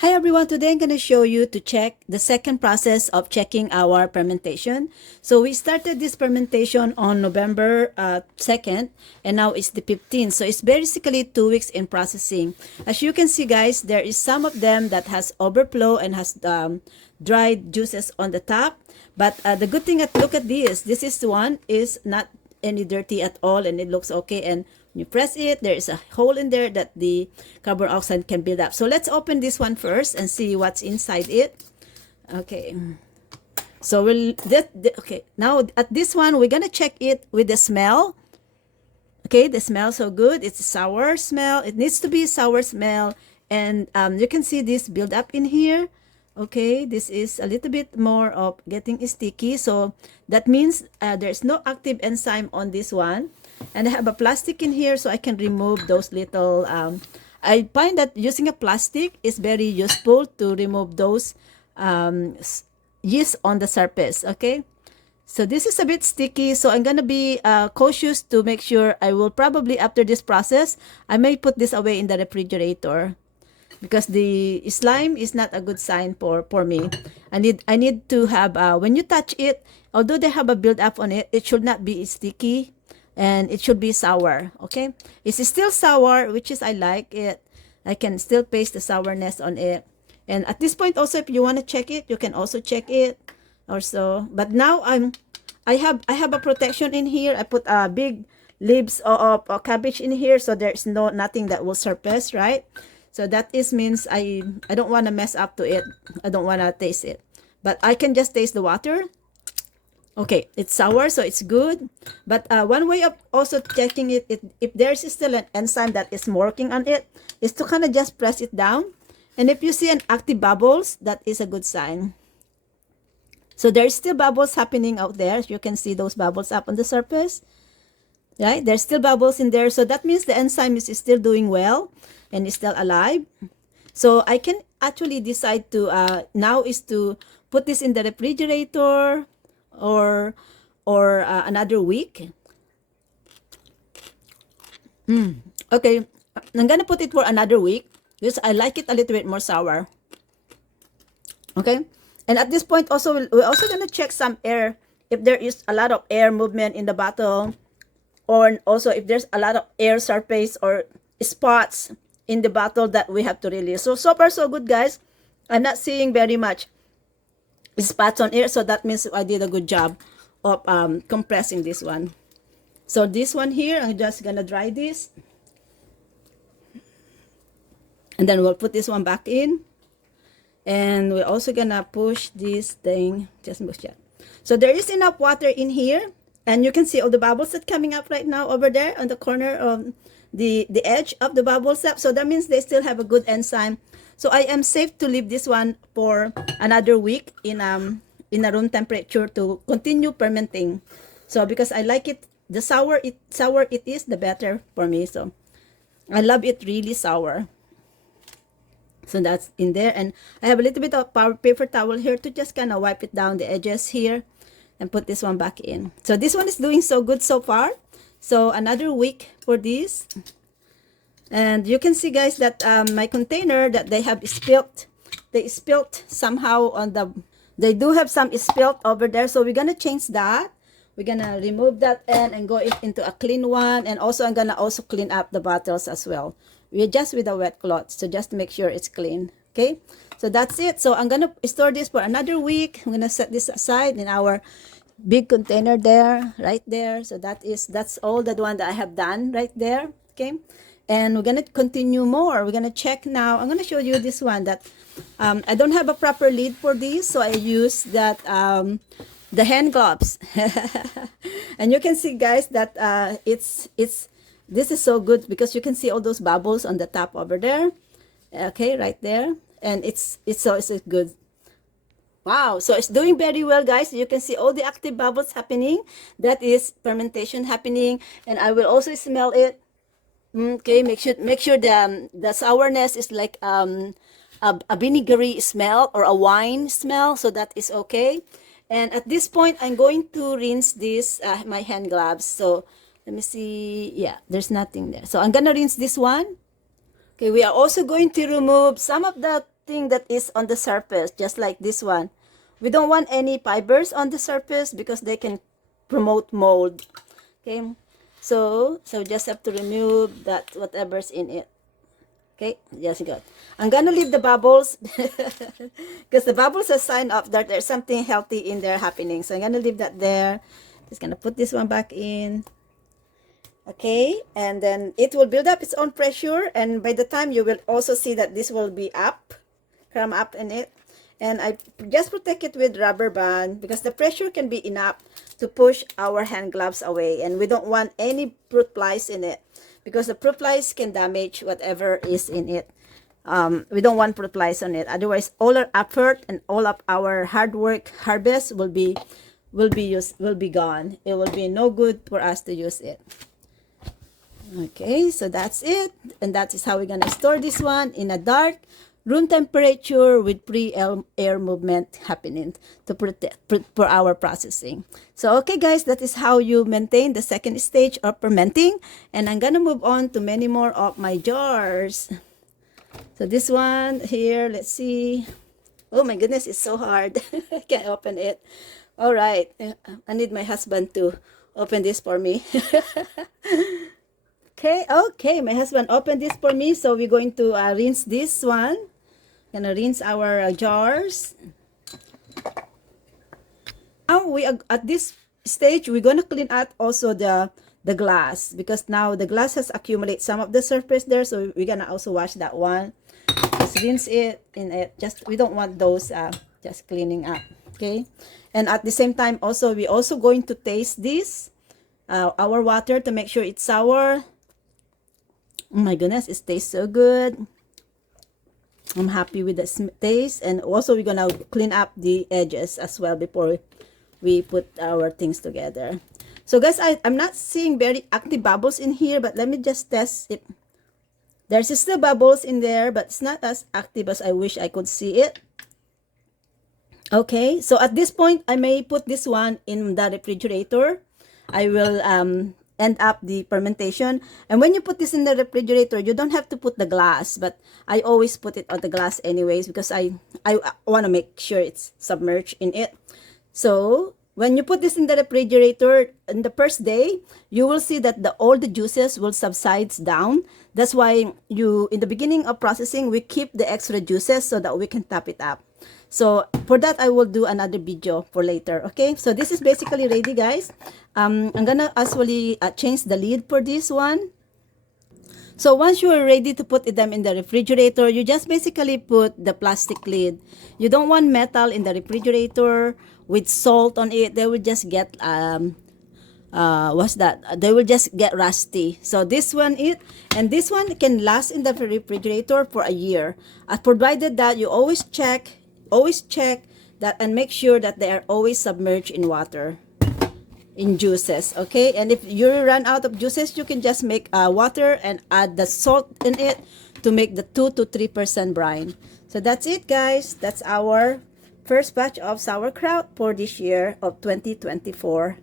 Hi everyone, today I'm going to show you to check the second process of checking our fermentation. So we started this fermentation on November 2nd and now it's the 15th. So it's basically 2 weeks in processing. As you can see guys, there is some of them that has overflow and has dried juices on the top. But the good thing, look at this is the one is not any dirty at all and it looks okay, and when you press it, there is a hole in there that the carbon dioxide can build up. So let's open this one first and see what's inside it. Okay, so okay, now at this one we're gonna check it with the smell. Okay, the smell so good. It's a sour smell. It needs to be a sour smell, and you can see this build up in here. Okay, this is a little bit more of getting sticky, so that means there's no active enzyme on this one. And I have a plastic in here so I can remove those little I find that using a plastic is very useful to remove those yeast on the surface. Okay, so this is a bit sticky, so I'm gonna be cautious to make sure. I will probably, after this process, I may put this away in the refrigerator, because the slime is not a good sign for me. I need to have when you touch it, although they have a build up on it, it should not be sticky and it should be sour. Okay, it's still sour, which is I like it. I can still taste the sourness on it. And at this point also, if you want to check it, you can also check it or so. But now I have a protection in here. I put big leaves of cabbage in here, so there's nothing that will surface, right? So that means I don't want to mess up to it. I don't want to taste it. But I can just taste the water. Okay, it's sour, so it's good. But one way of also checking it, if there's still an enzyme that is working on it, is to kind of just press it down. And if you see an active bubbles, that is a good sign. So there's still bubbles happening out there. You can see those bubbles up on the surface. Right? There's still bubbles in there. So that means the enzyme is still doing well and is still alive. So I can actually decide to, now is to put this in the refrigerator or another week. Okay, I'm gonna put it for another week because I like it a little bit more sour. Okay, and at this point also we're also gonna check some air, if there is a lot of air movement in the bottle, or also if there's a lot of air surface or spots in the bottle that we have to release. So far so good guys. I'm not seeing very much spots on air, so that means I did a good job of compressing this one. So this one here, I'm just gonna dry this, and then we'll put this one back in, and we're also gonna push this thing, just push it. So there is enough water in here, and you can see all the bubbles that coming up right now over there on the corner of the edge of the bubbles up. So that means they still have a good enzyme. So I am safe to leave this one for another week in a room temperature to continue fermenting. So because I like it, the sour it is, the better for me. So I love it really sour. So that's in there, and I have a little bit of paper towel here to just kind of wipe it down the edges here and put this one back in. So this one is doing so good so far. So another week for this. And you can see guys that my container that they have spilt, they spilt somehow on the, they do have some spilt over there. So we're gonna change that. We're gonna remove that and go into a clean one. And also I'm gonna also clean up the bottles as well. We're just with a wet cloth, so just to make sure it's clean. Okay, so that's it. So I'm gonna store this for another week. I'm gonna set this aside in our big container there, right there. So that's all the one that I have done right there. Okay, and we're gonna continue more. We're gonna check now. I'm gonna show you this one that I don't have a proper lid for this, so I use that the hand gloves. And you can see guys that this is so good because you can see all those bubbles on the top over there. Okay, right there, and it's good. Wow, so it's doing very well guys. You can see all the active bubbles happening. That is fermentation happening, and I will also smell it. Okay, make sure the sourness is like a vinegary smell or a wine smell, so that is okay. And at this point I'm going to rinse this my hand gloves. So let me see. Yeah, there's nothing there, so I'm gonna rinse this one. Okay, we are also going to remove some of the everything that is on the surface, just like this one. We don't want any fibers on the surface because they can promote mold. Okay, so just have to remove that whatever's in it. Okay, yes, good. I'm gonna leave the bubbles because the bubbles are sign of that there's something healthy in there happening. So I'm gonna leave that there. Just gonna put this one back in. Okay, and then it will build up its own pressure, and by the time you will also see that this will be up, cram up in it. And I just protect it with rubber band because the pressure can be enough to push our hand gloves away, and we don't want any fruit flies in it because the fruit flies can damage whatever is in it. We don't want fruit flies on it, otherwise all our effort and all of our hard work harvest will be gone. It will be no good for us to use it. Okay, so that's it, and that is how we're gonna store this one in a dark room temperature with free air movement happening to protect for our processing. So okay guys, that is how you maintain the second stage of fermenting, and I'm gonna move on to many more of my jars. So this one here, let's see. Oh my goodness, it's so hard. I can't open it. All right, I need my husband to open this for me. Okay, my husband opened this for me, so we're going to rinse this one. Gonna rinse our jars. Now we are at this stage, we're gonna clean out also the glass, because now the glass has accumulated some of the surface there, so we're gonna also wash that one. Just rinse it in it. Just we don't want those just cleaning up. Okay, and at the same time also we also going to taste this our water to make sure it's sour. Oh my goodness, it tastes so good. I'm happy with the taste, and also we're gonna clean up the edges as well before we put our things together. So guys, I'm not seeing very active bubbles in here, but let me just test it. There's still bubbles in there, but it's not as active as I wish I could see it. Okay, so at this point I may put this one in the refrigerator. I will end up the fermentation, and when you put this in the refrigerator, you don't have to put the glass, but I always put it on the glass anyways because I want to make sure it's submerged in it. So when you put this in the refrigerator in the first day, you will see that all the juices will subside down. That's why in the beginning of processing, we keep the extra juices so that we can top it up. So for that, I will do another video for later. Okay, so this is basically ready, guys. I'm gonna actually change the lid for this one. So once you are ready to put them in the refrigerator, you just basically put the plastic lid. You don't want metal in the refrigerator with salt on it. They will just get they will just get rusty. So this one and this one can last in the refrigerator for a year, provided that you always check that and make sure that they are always submerged in water, in juices. Okay, and if you run out of juices, you can just make water and add the salt in it to make the 2 to 3% brine. So that's it, guys. That's our first batch of sauerkraut for this year of 2024.